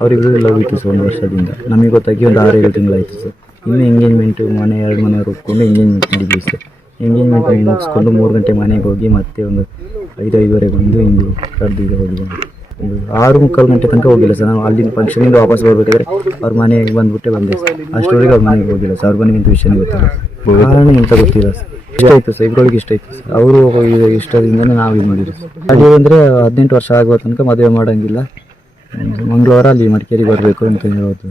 ಅವರಿಬ್ಬರು ಲವ್ ಇತ್ತು ಸರ್ 1 ವರ್ಷದಿಂದ. ನಮಗೆ ಗೊತ್ತಾಗಿ ಒಂದು 6-7 ತಿಂಗಳಾಯಿತು ಸರ್. ಇನ್ನು ಎಂಗೇಜ್ಮೆಂಟು ಮನೆ 2 ಮನೆಯವ್ರು ಒಪ್ಕೊಂಡು ಎಂಗೇಜ್ಮೆಂಟ್ ಮಾಡಿದ್ವಿ ಸರ್. ಎಂಗೇಜ್ಮೆಂಟ್ ಮುಗಿಸ್ಕೊಂಡು 3 ಗಂಟೆ ಮನೆಗೆ ಹೋಗಿ ಮತ್ತೆ ಒಂದು 5-5:30 ಬಂದು ಹಿಂಗೆ ಕರೆದಿದ್ದು ಹೋಗಿ ಒಂದು 6-3 ಗಂಟೆ ತನಕ ಹೋಗಿಲ್ಲ ಸರ್. ನಾವು ಅಲ್ಲಿಂದ ಫಂಕ್ಷನಿಂದ ವಾಪಸ್ ಬರಬೇಕಾದ್ರೆ ಅವ್ರ ಮನೆಗೆ ಬಂದೆ ಸರ್. ಅಷ್ಟರೊಳಗೆ ಅವ್ರ ಮನೆಗೆ ಹೋಗಿಲ್ಲ ಸರ್. ಅವ್ರ ಮನೆಗಿಂತ ವಿಷಯನೇ ಗೊತ್ತಿಲ್ಲ, ಕಾರಣ ಎಂತ ಗೊತ್ತಿಲ್ಲ ಸರ್. ಇಷ್ಟ ಆಯಿತು ಸರ್, ಇಬ್ಬರೊಳಗೆ ಇಷ್ಟ ಆಯಿತು ಸರ್. ಅವರು ಇಷ್ಟದಿಂದನೇ ನಾವು ಇದು ಮಾಡಿದ್ವಿ ಸರ್. ಅದೇ ಅಂದರೆ 18 ವರ್ಷ ಆಗುವ ತನಕ ಮದುವೆ ಮಾಡೋಂಗಿಲ್ಲ, ಮಂಗಳವಾರ ಅಲ್ಲಿ ಮಡಿಕೇರಿಗೆ ಬರಬೇಕು ಅಂತ ಹೇಳೋದು.